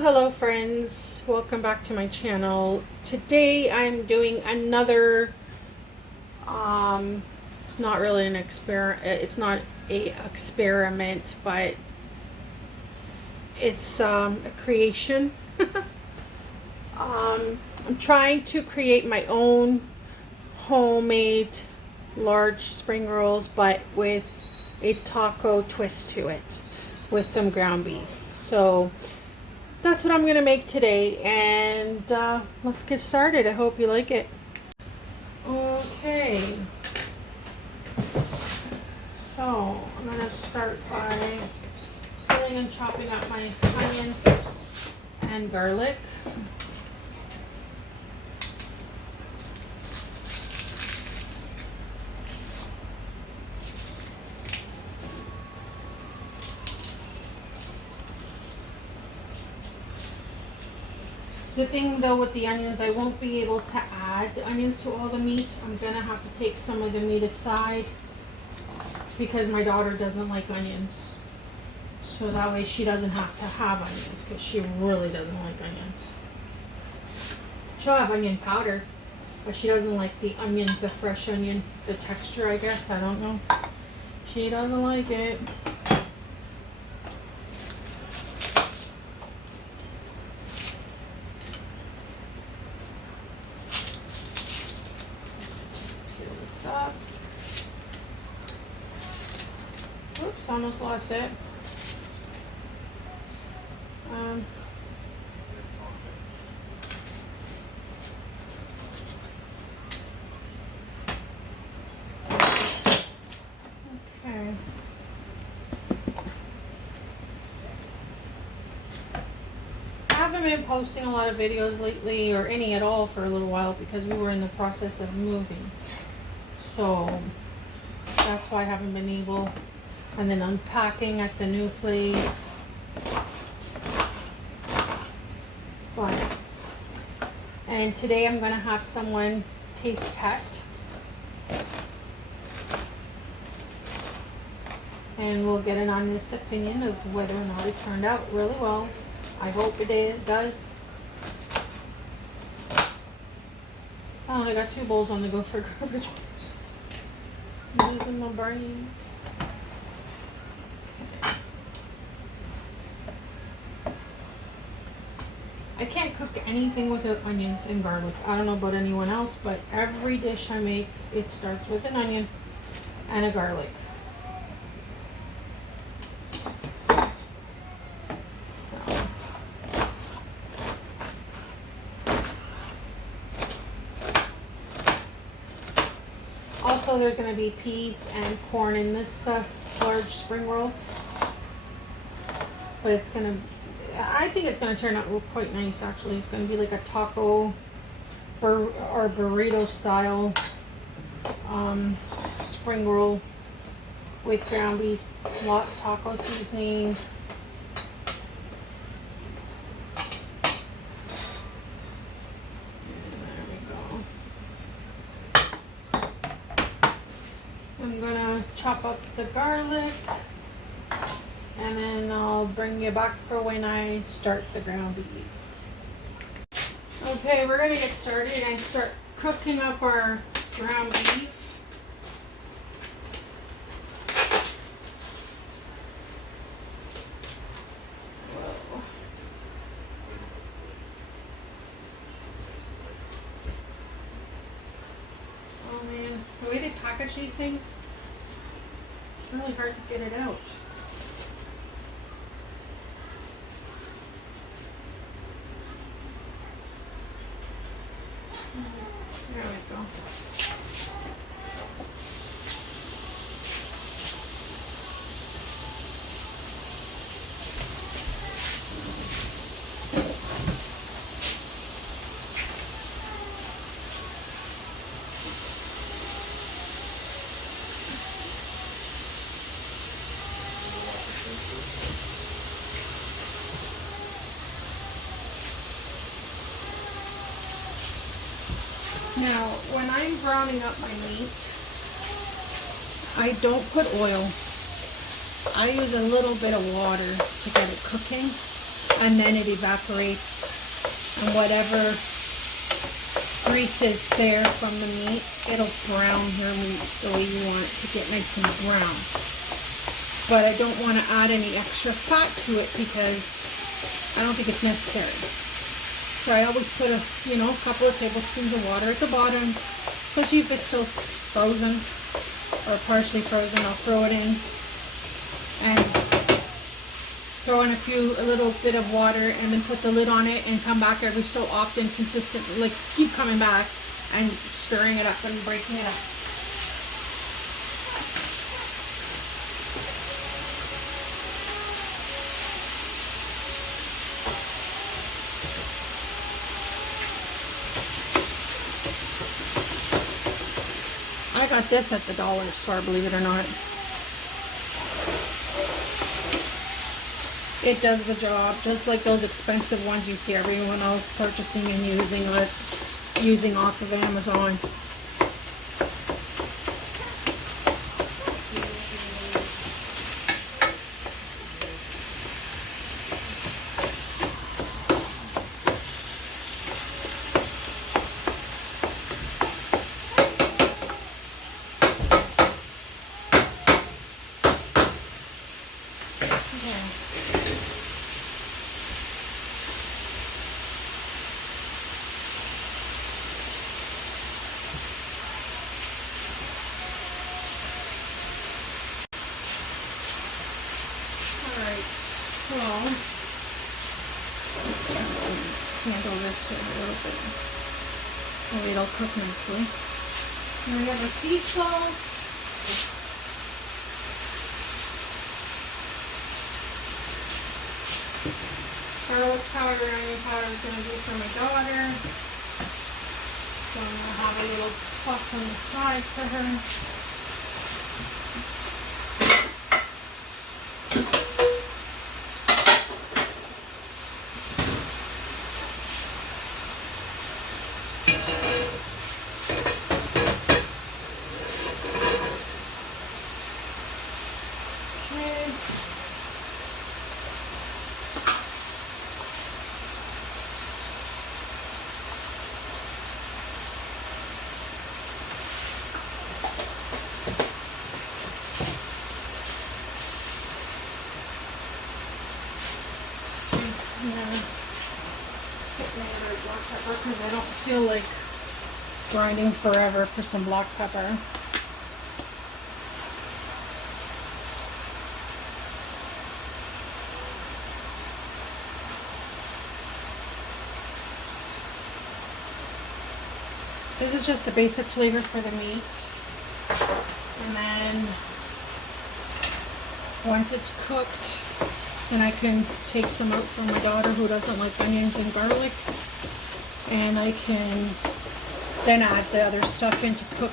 Hello friends, welcome back to my channel. Today I'm doing another it's not really an experiment, it's not a experiment, but it's a creation. I'm trying to create my own homemade large spring rolls, but with a taco twist to it with some ground beef. So that's what I'm going to make today, and let's get started. I hope you like it. Okay, so I'm going to start by peeling and chopping up my onions and garlic. The thing though with the onions, I won't be able to add the onions to all the meat. I'm gonna have to take some of the meat aside because my daughter doesn't like onions. So that way she doesn't have to have onions, because she really doesn't like onions. She'll have onion powder, but she doesn't like the onion, the fresh onion, the texture, I guess. I don't know. She doesn't like it. Up. Oops, almost lost it. Okay. I haven't been posting a lot of videos lately, or any at all, for a little while because we were in the process of moving. So that's why I haven't been able, and then unpacking at the new place. And today I'm going to have someone taste test, and we'll get an honest opinion of whether or not it turned out really well. I hope it does. Oh, I got 2 bowls on the go for garbage bowls. I'm losing my brains. Okay. I can't cook anything without onions and garlic. I don't know about anyone else, but every dish I make, it starts with an onion and a garlic. Also, there's going to be peas and corn in this large spring roll. But it's going to, I think it's going to turn out quite nice, actually. It's going to be like a taco or burrito style spring roll with ground beef, taco seasoning. I'm gonna chop up the garlic, and then I'll bring you back for when I start the ground beef. Okay, we're gonna get started and start cooking up our ground beef. Whoa. Oh man, the way they package these things, it's really hard to get it out. There we go. Now, when I'm browning up my meat, I don't put oil. I use a little bit of water to get it cooking. and then it evaporates, and whatever grease is there from the meat, it'll brown your meat the way you want it to get nice and brown. But I don't want to add any extra fat to it because I don't think it's necessary. So I always put a couple of tablespoons of water at the bottom, especially if it's still frozen or partially frozen. I'll throw it in and throw in a little bit of water, and then put the lid on it and come back every so often consistently, like keep coming back and stirring it up and breaking it up. I got this at the dollar store, believe it or not. It does the job, just like those expensive ones you see everyone else purchasing and using off of Amazon. So, handle this a little bit. Maybe it'll cook nicely. And we have a sea salt. Garlic powder, onion powder is going to be for my daughter. So I'm going to have a little puff on the side for her. Because I don't feel like grinding forever for some black pepper. This is just the basic flavor for the meat. And then once it's cooked, then I can take some out for my daughter who doesn't like onions and garlic. And I can then add the other stuff in to cook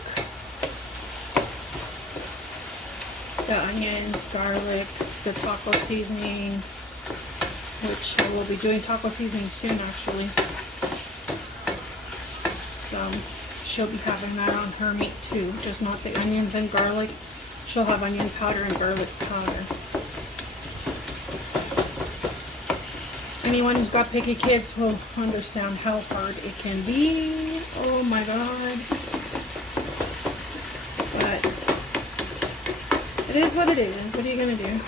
the onions, garlic, the taco seasoning, which I will be doing taco seasoning soon actually. So she'll be having that on her meat too, just not the onions and garlic. She'll have onion powder and garlic powder. Anyone who's got picky kids will understand how hard it can be. Oh my God. But it is what it is. What are you going to do?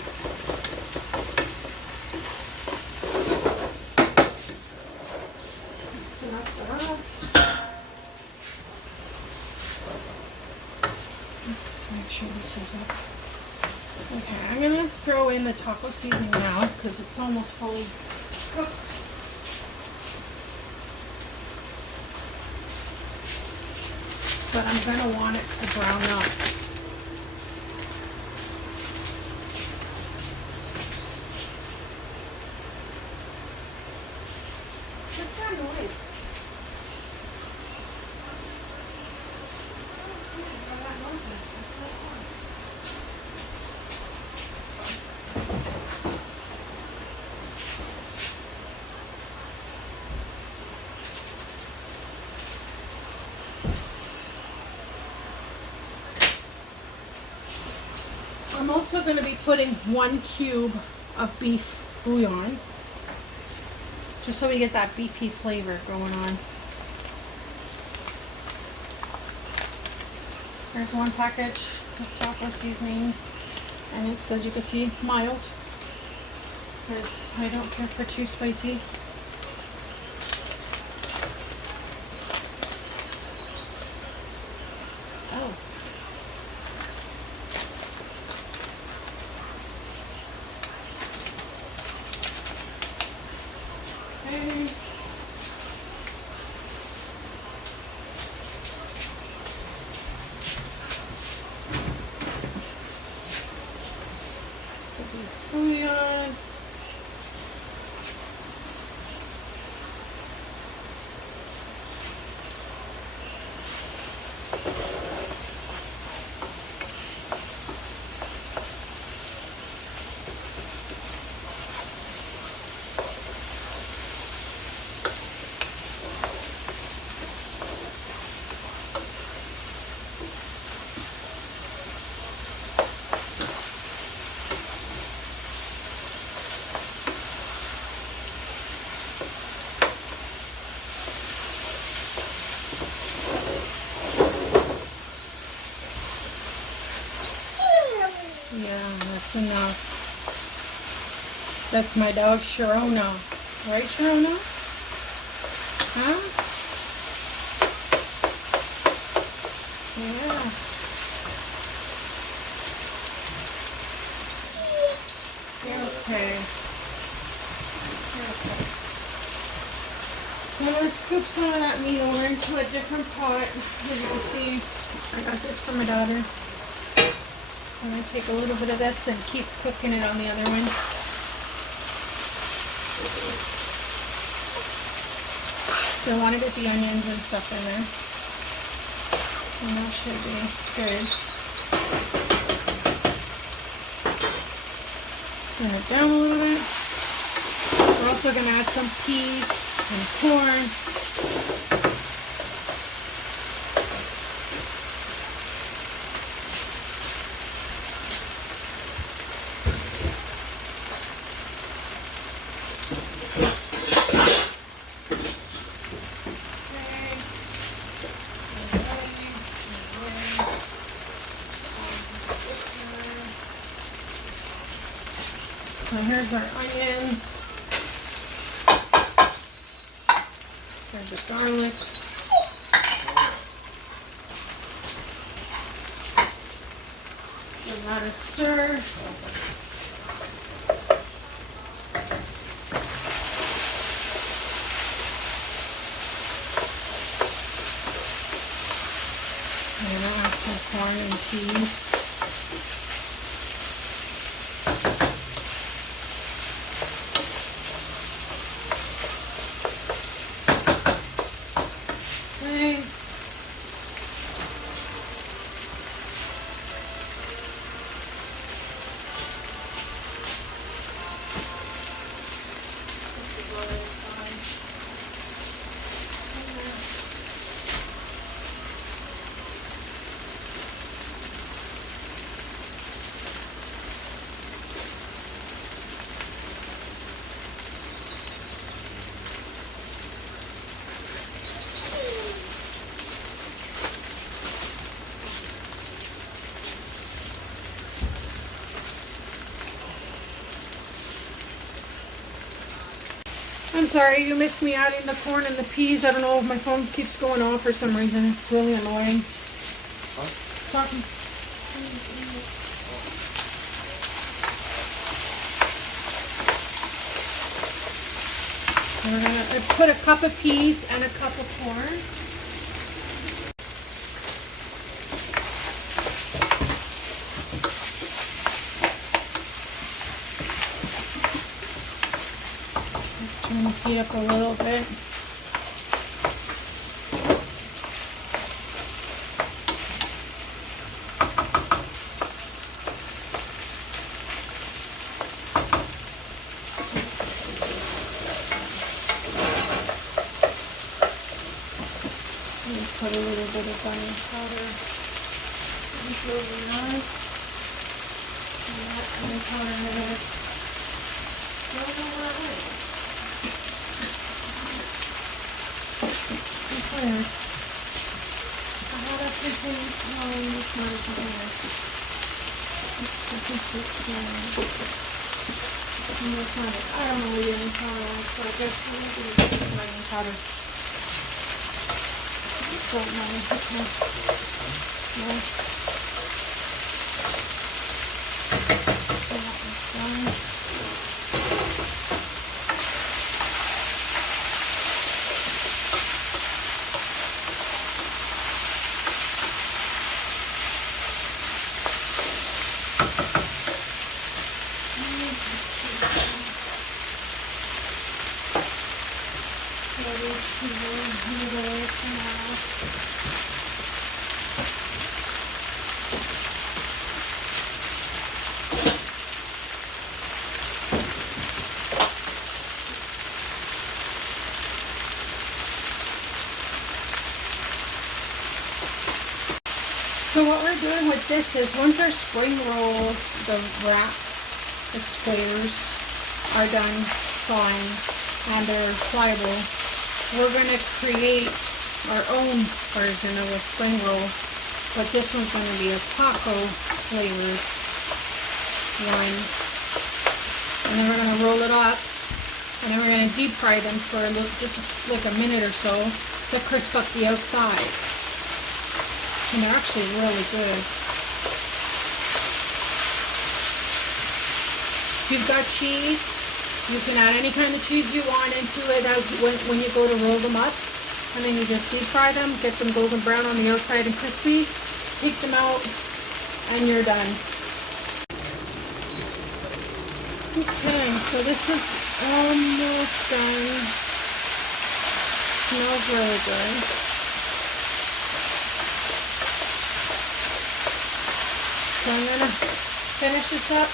That's enough for us. Let's make sure this is up. Okay, I'm going to throw in the taco seasoning now because it's almost fully cooked. But I'm going to want it to brown up. What's that noise? What that noise is? That's so fun. I'm also going to be putting 1 cube of beef bouillon. just so we get that beefy flavor going on. There's one package of taco seasoning, and it says, you can see, mild, because I don't care for too spicy. Oh. Okay. Bouillon. Yeah, that's enough. That's my dog Sharona. Right, Sharona? Huh? Yeah. You're okay. You're okay. So I'm going to scoop some of that meat over into a different pot. As you can see, I got this for my daughter. So I'm going to take a little bit of this and keep cooking it on the other one. So I want to get the onions and stuff in there. And that should be good. Turn it down a little bit. We're also going to add some peas and corn. So here's our onions. There's the garlic. Give that a stir. And I'll add some corn and peas. I'm sorry, you missed me adding the corn and the peas. I don't know if my phone keeps going off for some reason. It's really annoying. Huh? Talking. We're gonna put a cup of peas and a cup of corn. Turn the heat up a little bit. And put a little bit of onion powder. It's really nice. And that onion powder is really nice. There. I had a container. Oh, this one is there. I don't know what baking powder is, so I guess we're going to do baking powder. Don't know. Okay. Yeah. So that one's done. So what we're doing with this is once our spring rolls, the wraps, the squares are done flying and they're pliable, we're going to create our own version of a spring roll, but this one's going to be a taco flavored one. And then we're going to roll it up and then we're going to deep fry them for just like a minute or so to crisp up the outside. And they're actually really good. If you've got cheese, you can add any kind of cheese you want into it as when you go to roll them up. And then you just deep fry them, get them golden brown on the outside and crispy, take them out, and you're done. Okay, so this is almost done. Smells really good. So I'm going to finish this up,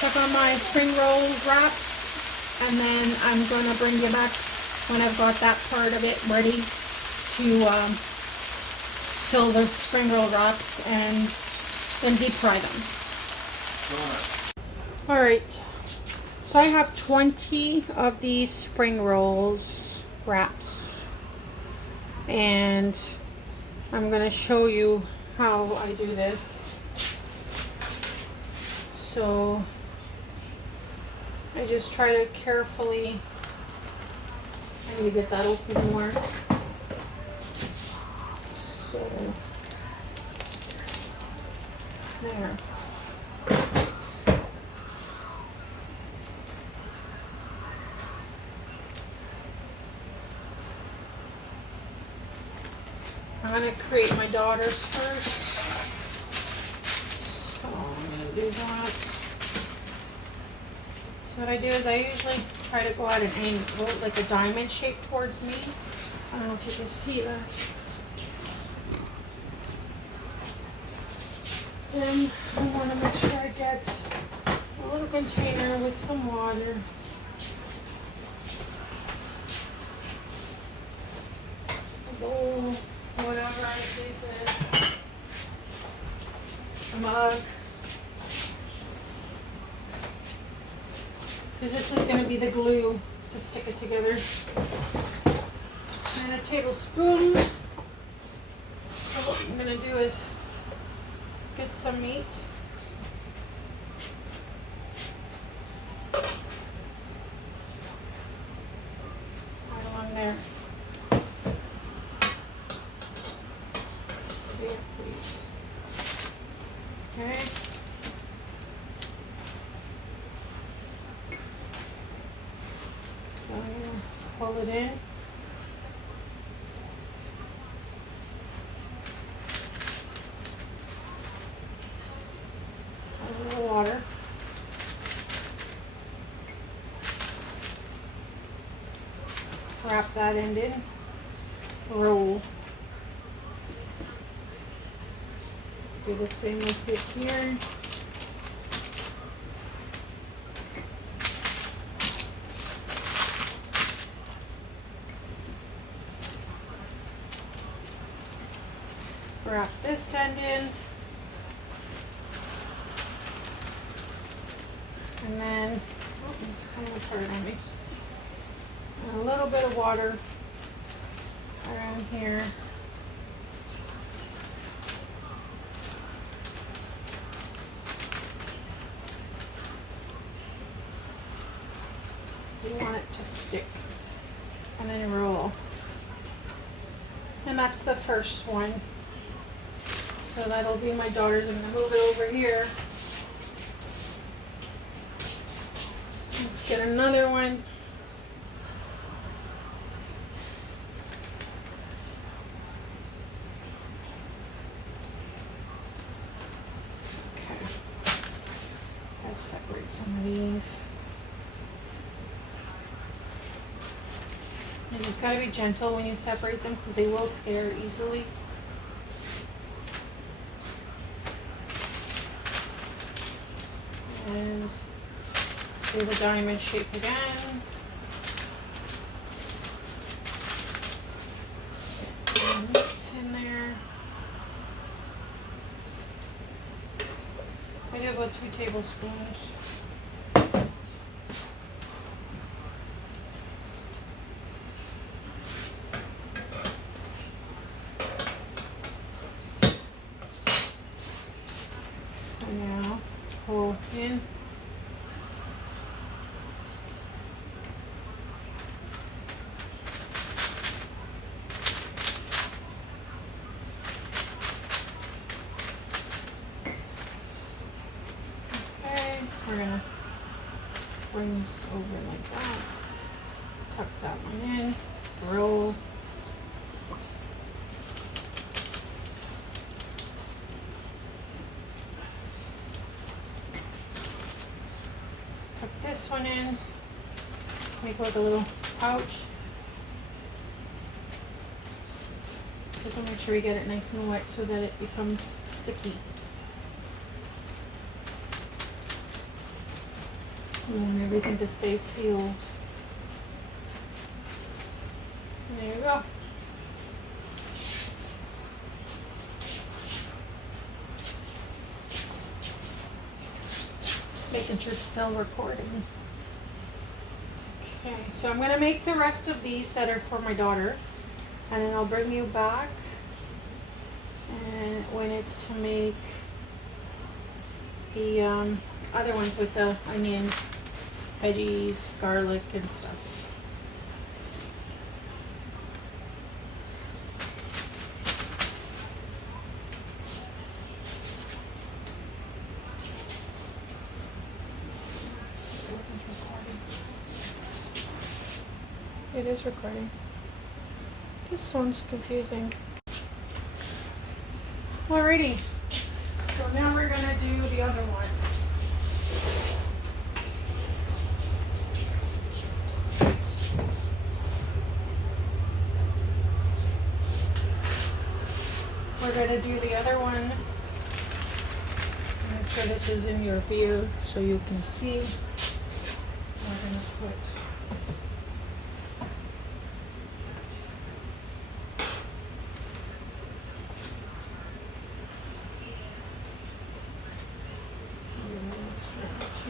check on my spring roll wraps, and then I'm going to bring you back when I've got that part of it ready to fill the spring roll wraps and then deep fry them. Alright, so I have 20 of these spring rolls wraps, and I'm going to show you how I do this. So I just try to carefully, I need to get that open more. So there. I'm going to create my daughter's first. So I'm going to do that. So what I do is I usually try to go at an angle, like a diamond shape towards me. I don't know if you can see that. Then I want to make sure I get a little container with some water. A bowl, whatever this is. A mug. Because this is going to be the glue to stick it together. And a tablespoon. So what I'm going to do is get some meat. Right along there. Here, please. Okay. So I'm going to pull it in. A little water. Wrap that end in. Roll. Do the same with it here. Wrap this end in. And then, oh, it's kind of hard on me. And a little bit of water around here. You want it to stick, and then roll. And that's the first one. So that'll be my daughter's. I'm gonna move it over here. Let's get another one. Okay. Gotta separate some of these. You just gotta be gentle when you separate them because they will tear easily. And do the diamond shape again. Get some meat in there. I do about 2 tablespoons. And now pull in. We're gonna bring this over like that. Tuck that one in. Roll. Tuck this one in. Make like a little pouch. Just to make sure we get it nice and wet so that it becomes sticky. You want everything to stay sealed. There you go. Just making sure it's still recording. Okay, so I'm going to make the rest of these that are for my daughter, and then I'll bring you back and when it's to make the other ones with the onions, veggies, garlic, and stuff. It wasn't recording. It is recording. This phone's confusing. Alrighty. So now we're gonna do the other one. We're going to do the other one. Make sure this is in your view so you can see. We're going to put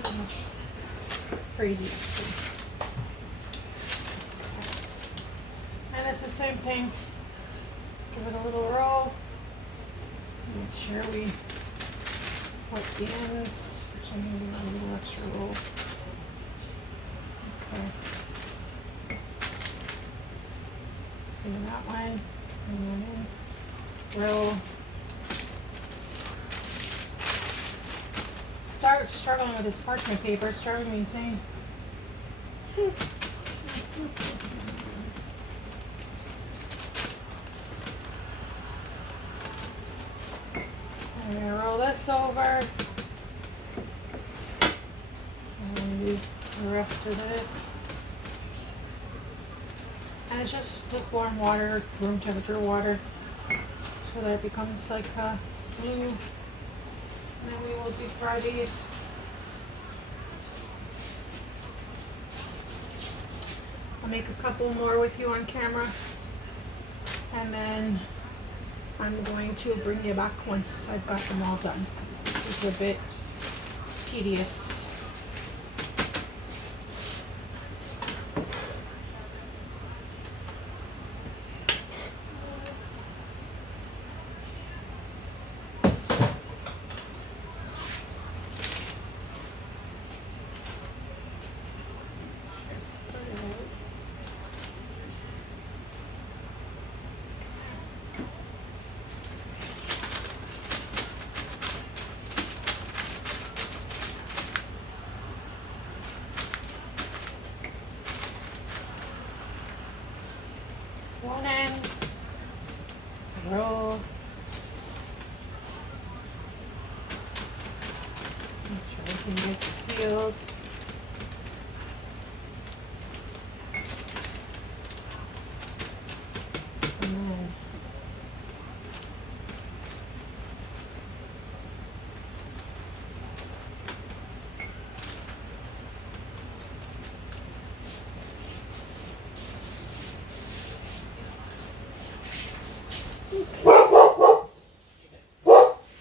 too much crazy. And it's the same thing. Give it a little roll. Make sure we put the ends, which I'm going to do a little extra roll. Okay. Do that one. And then roll. Start struggling with this parchment paper. It's driving me insane. I'm going to roll this over. I'm going to do the rest of this. And it's just lukewarm water, room temperature water, so that it becomes like blue. And then we will deep fry these. I'll make a couple more with you on camera. And then I'm going to bring you back once I've got them all done, because this is a bit tedious. One end. Roll. Make sure everything gets sealed. And then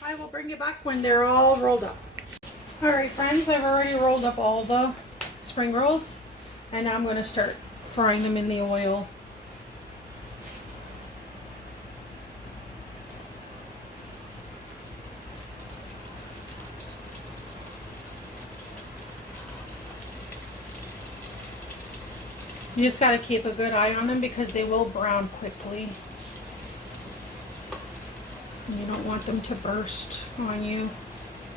I will bring it back when they're all rolled up. Alright friends, I've already rolled up all the spring rolls and now I'm going to start frying them in the oil. You just got to keep a good eye on them because they will brown quickly. You don't want them to burst on you.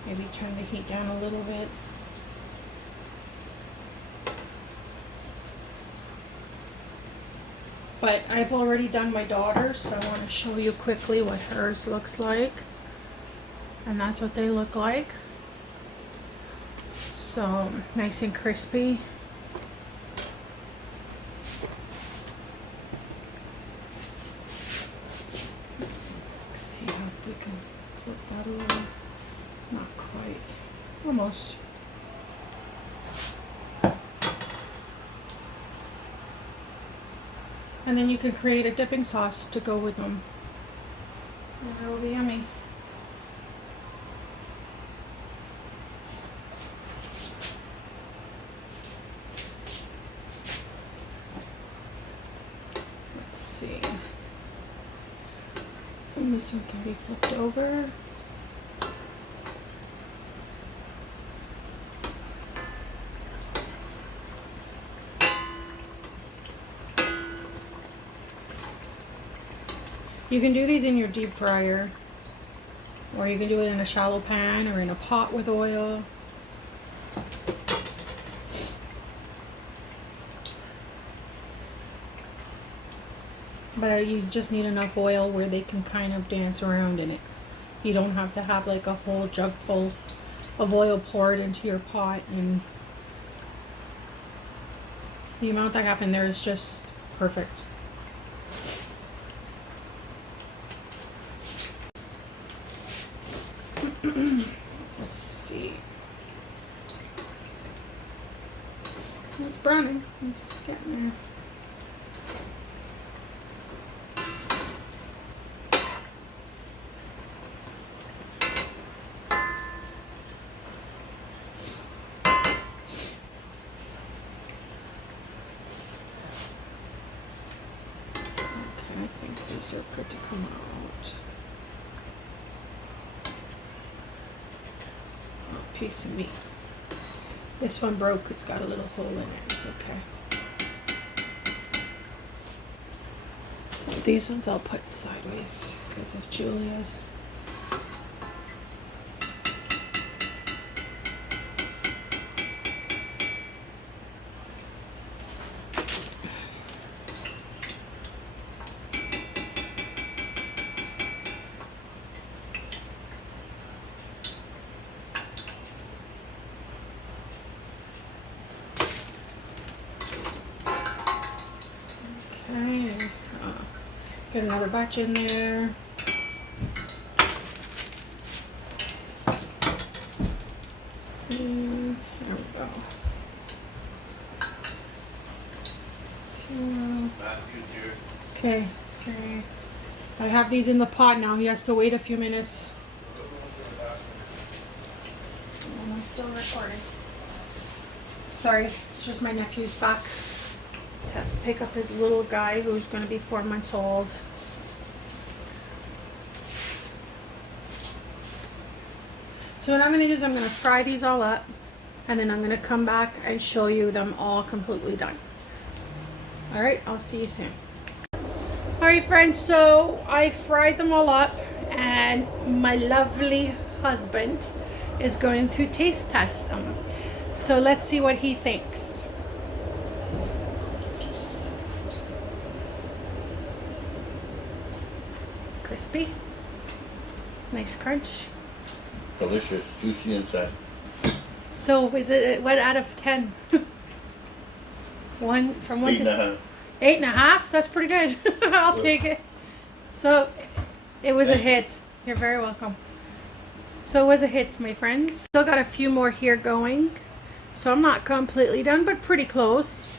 Maybe turn the heat down a little bit. But I've already done my daughter's, so I want to show you quickly what hers looks like. And that's what they look like. So nice and crispy. Let's see if we can flip that over. Not quite. Almost. And then you can create a dipping sauce to go with them. And it'll be yummy. Let's see. And this one can be flipped over. You can do these in your deep fryer, or you can do it in a shallow pan or in a pot with oil. But you just need enough oil where they can kind of dance around in it. You don't have to have like a whole jug full of oil poured into your pot, and the amount I have in there is just perfect. Let's see. It's browning. It's getting there. Okay, I think these are good to come out. Piece of meat. This one broke, it's got a little hole in it, it's okay. So these ones I'll put sideways because of Julia's. Get another batch in there. And there we go. Okay. Okay. I have these in the pot now. He has to wait a few minutes. And I'm still recording. Sorry, it's just my nephew's back to pick up his little guy who's going to be 4 months old. So what I'm going to do is I'm going to fry these all up, and then I'm going to come back and show you them all completely done. Alright, I'll see you soon. Alright friends, so I fried them all up, and my lovely husband is going to taste test them. So let's see what he thinks. crispy. Nice crunch. Delicious, juicy inside. So is it what out of 10? One from 1 to 8.5. 8.5? That's pretty good. I'll Good. take it. So it was a hit. You're very welcome. So it was a hit, my friends. Still got a few more here going. So I'm not completely done, but pretty close.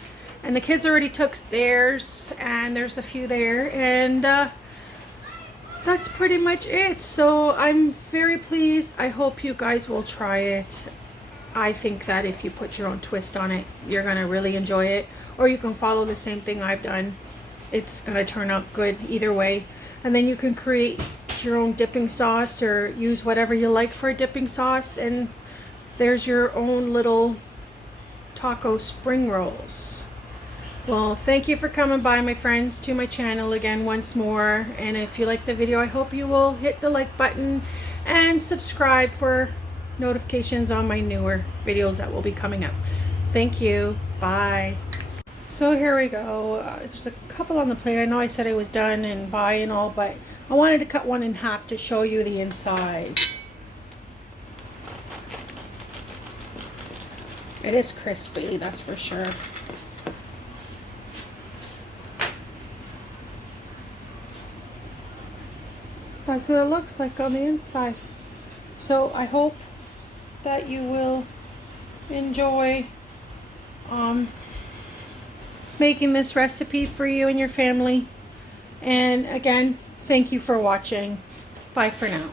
And the kids already took theirs, and there's a few there. And that's pretty much it. So I'm very pleased. I hope you guys will try it. I think that if you put your own twist on it, you're going to really enjoy it. Or you can follow the same thing I've done. It's going to turn out good either way. And then you can create your own dipping sauce or use whatever you like for a dipping sauce. And there's your own little taco spring rolls. Well, thank you for coming by, my friends, to my channel again once more. And if you like the video, I hope you will hit the like button and subscribe for notifications on my newer videos that will be coming up. Thank you. Bye. So here we go. There's a couple on the plate. I know I said I was done and bye and all, but I wanted to cut one in half to show you the inside. It is crispy, that's for sure. That's what it looks like on the inside. So I hope that you will enjoy making this recipe for you and your family. And again, thank you for watching. Bye for now.